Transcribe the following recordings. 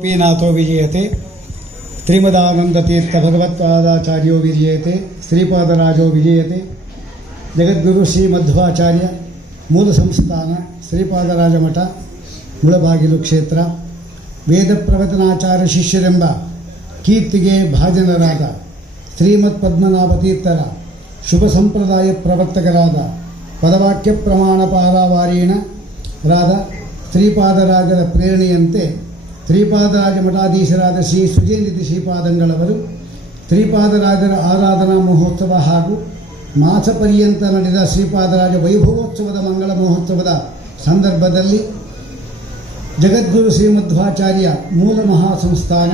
ಗೋಪೀನಾಥೋ ವಿಜಯತೆ ಶ್ರೀಮದಾನಂದತೀರ್ಥ ಭಗವತ್ಪಾದಾಚಾರ್ಯೋ ವಿಜಯತೆ, ಶ್ರೀಪಾದರಾಜೋ ವಿಜಯತೆ, ಜಗದ್ಗುರು ಶ್ರೀ ಮಧ್ವಾಚಾರ್ಯ ಮೂಲ ಸಂಸ್ಥಾನ ಶ್ರೀಪಾದರಾಜ ಮಠ ಮುಳಬಾಗಿಲು ಕ್ಷೇತ್ರ, ವೇದ ಪ್ರವಚನಾಚಾರ್ಯ ಶಿಷ್ಯರೆಂಬ ಕೀರ್ತಿಗೆ ಭಾಜನರಾದ ಶ್ರೀಮತ್ ಪದ್ಮನಾಭ ತೀರ್ಥರ ಶುಭ ಸಂಪ್ರದಾಯ ಪ್ರವರ್ತಕರಾದ ಪದವಾಕ್ಯ ಪ್ರಮಾಣ ಪಾರಾವಾರೀಣರಾದ ಶ್ರೀಪಾದರಾಜರ ಪ್ರೇರಣೆಯಂತೆ ಶ್ರೀಪಾದರಾಜ ಮಠಾಧೀಶರಾದ ಶ್ರೀ ಸುಜೇಂದ್ರಿ ಶ್ರೀಪಾದಂಗಳವರು, ತ್ರಿಪಾದರಾಜರ ಆರಾಧನಾ ಮಹೋತ್ಸವ ಹಾಗೂ ಮಾಸ ಪರ್ಯಂತ ನಡೆದ ಶ್ರೀಪಾದರಾಜ ವೈಭವೋತ್ಸವದ ಮಂಗಳ ಮಹೋತ್ಸವದ ಸಂದರ್ಭದಲ್ಲಿ ಜಗದ್ಗುರು ಶ್ರೀಮಧ್ವಾಚಾರ್ಯ ಮೂಲ ಮಹಾಸಂಸ್ಥಾನ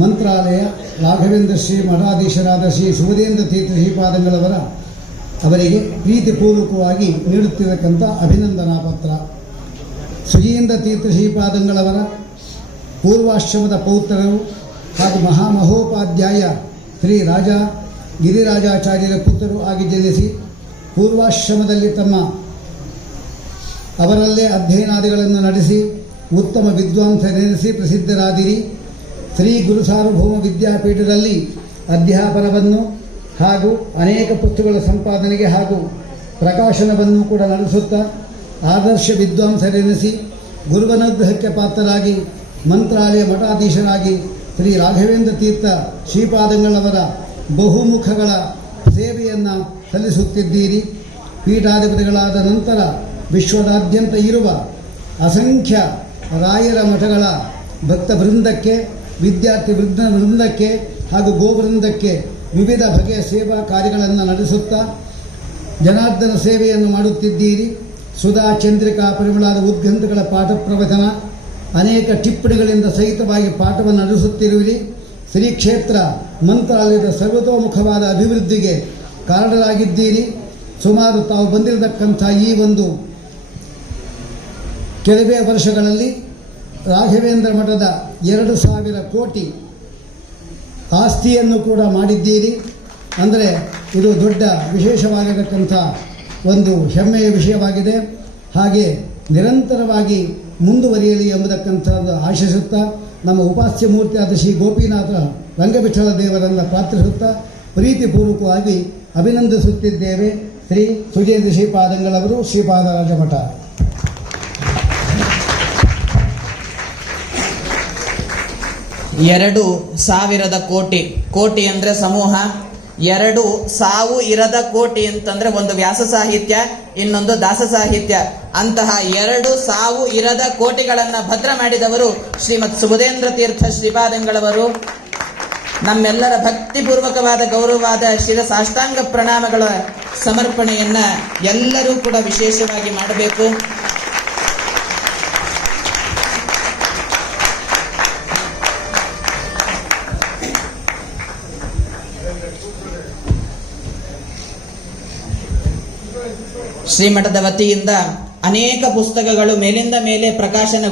ಮಂತ್ರಾಲಯ, ರಾಘವೇಂದ್ರ ಶ್ರೀ ಮಠಾಧೀಶರಾದ ಶ್ರೀ ಸುಭದೇಂದ್ರ ತೀರ್ಥ ಶ್ರೀಪಾದಂಗಳವರ ಅವರಿಗೆ ಪ್ರೀತಿಪೂರ್ವಕವಾಗಿ ನೀಡುತ್ತಿರತಕ್ಕಂಥ ಅಭಿನಂದನಾ ಪತ್ರ. ಸುಜೀಂದ್ರ ತೀರ್ಥ ಶ್ರೀಪಾದಂಗಳವರ ಪೂರ್ವಾಶ್ರಮದ ಪೌತ್ರರು ಹಾಗೂ ಮಹಾಮಹೋಪಾಧ್ಯಾಯ ಶ್ರೀ ರಾಜ ಗಿರಿರಾಜಾಚಾರ್ಯರ ಪುತ್ರರು ಆಗಿ ಜನಿಸಿ ಪೂರ್ವಾಶ್ರಮದಲ್ಲಿ ತಮ್ಮ ಅವರಲ್ಲೇ ಅಧ್ಯಯನಾದಿಗಳನ್ನು ನಡೆಸಿ ಉತ್ತಮ ವಿದ್ವಾಂಸರೆನಿಸಿ ಪ್ರಸಿದ್ಧರಾದಿರಿ. ಶ್ರೀ ಗುರು ಸಾರ್ವಭೌಮ ವಿದ್ಯಾಪೀಠದಲ್ಲಿ ಅಧ್ಯಾಪನವನ್ನು ಹಾಗೂ ಅನೇಕ ಪುಸ್ತಕಗಳ ಸಂಪಾದನೆಗೆ ಹಾಗೂ ಪ್ರಕಾಶನವನ್ನು ಕೂಡ ನಡೆಸುತ್ತಾ ಆದರ್ಶ ವಿದ್ವಾಂಸರೆನಿಸಿ ಗುರುವನುಗ್ರಹಕ್ಕೆ ಪಾತ್ರರಾಗಿ ಮಂತ್ರಾಲಯ ಮಠಾಧೀಶರಾಗಿ ಶ್ರೀ ರಾಘವೇಂದ್ರ ತೀರ್ಥ ಶ್ರೀಪಾದಂಗಳವರ ಬಹುಮುಖಗಳ ಸೇವೆಯನ್ನು ಸಲ್ಲಿಸುತ್ತಿದ್ದೀರಿ. ಪೀಠಾಧಿಪತಿಗಳಾದ ನಂತರ ವಿಶ್ವದಾದ್ಯಂತ ಇರುವ ಅಸಂಖ್ಯ ರಾಯರ ಮಠಗಳ ಭಕ್ತ ವೃಂದಕ್ಕೆ, ವಿದ್ಯಾರ್ಥಿ ವೃಂದ ವೃಂದಕ್ಕೆ ಹಾಗೂ ಗೋವೃಂದಕ್ಕೆ ವಿವಿಧ ಬಗೆಯ ಸೇವಾ ಕಾರ್ಯಗಳನ್ನು ನಡೆಸುತ್ತಾ ಜನಾರ್ದನ ಸೇವೆಯನ್ನು ಮಾಡುತ್ತಿದ್ದೀರಿ. ಸುಧಾ ಚಂದ್ರಿಕಾ ಪರಿಮಳಾದ ಉದ್ಗಂಧಗಳ ಪಾಠ ಪ್ರವಚನ ಅನೇಕ ಟಿಪ್ಪಣಿಗಳಿಂದ ಸಹಿತವಾಗಿ ಪಾಠವನ್ನು ನಡೆಸುತ್ತಿರುವಿರಿ. ಶ್ರೀ ಕ್ಷೇತ್ರ ಮಂತ್ರಾಲಯದ ಸರ್ವತೋಮುಖವಾದ ಅಭಿವೃದ್ಧಿಗೆ ಕಾರಣರಾಗಿದ್ದೀರಿ. ಸುಮಾರು ತಾವು ಬಂದಿರತಕ್ಕಂಥ ಈ ಒಂದು ಕೆಲವೇ ವರ್ಷಗಳಲ್ಲಿ ರಾಘವೇಂದ್ರ ಮಠದ ಎರಡು ಸಾವಿರ ಕೋಟಿ ಆಸ್ತಿಯನ್ನು ಕೂಡ ಮಾಡಿದ್ದೀರಿ. ಅಂದರೆ ಇದು ದೊಡ್ಡ ವಿಶೇಷವಾಗಿರತಕ್ಕಂಥ ಒಂದು ಹೆಮ್ಮೆಯ ವಿಷಯವಾಗಿದೆ. ಹಾಗೆ ನಿರಂತರವಾಗಿ ಮುಂದುವರಿಯಲಿ ಎಂಬುದಕ್ಕಂಥದ್ದು ಆಶಿಸುತ್ತಾ, ನಮ್ಮ ಉಪಾಸ್ಯ ಮೂರ್ತಿಯಾದ ಶ್ರೀ ಗೋಪಿನಾಥ ರಂಗವಿಠಲ ದೇವರನ್ನು ಪ್ರಾರ್ಥಿಸುತ್ತಾ, ಪ್ರೀತಿಪೂರ್ವಕವಾಗಿ ಅಭಿನಂದಿಸುತ್ತಿದ್ದೇವೆ ಶ್ರೀ ಸುಜೇಂದ್ರ ಶ್ರೀಪಾದಂಗಳವರು, ಶ್ರೀಪಾದ ರಾಜಮಠ. ಎರಡು ಸಾವಿರದ ಕೋಟಿ. ಕೋಟಿ ಅಂದ್ರೆ ಸಮೂಹ. ಎರಡು ಸಾವು ಇರದ ಕೋಟಿ ಅಂತಂದ್ರೆ ಒಂದು ವ್ಯಾಸ ಸಾಹಿತ್ಯ, ಇನ್ನೊಂದು ದಾಸ ಸಾಹಿತ್ಯ. ಅಂತಹ ಎರಡು ಸಾವು ಇರದ ಕೋಟಿಗಳನ್ನ ಭದ್ರ ಮಾಡಿದವರು ಶ್ರೀಮತ್ ಸುಬುಧೇಂದ್ರ ತೀರ್ಥ ಶ್ರೀಪಾದಂಗಳವರು. ನಮ್ಮೆಲ್ಲರ ಭಕ್ತಿಪೂರ್ವಕವಾದ ಗೌರವವಾದ ಶಿರ ಸಾಷ್ಟಾಂಗ ಪ್ರಣಾಮಗಳ ಸಮರ್ಪಣೆಯನ್ನ ಎಲ್ಲರೂ ಕೂಡ ವಿಶೇಷವಾಗಿ ಮಾಡಬೇಕು. ಶ್ರೀಮಠದ ವತಿಯಿಂದ ಅನೇಕ ಪುಸ್ತಕಗಳು ಮೇಲಿಂದ ಮೇಲೆ ಪ್ರಕಾಶನ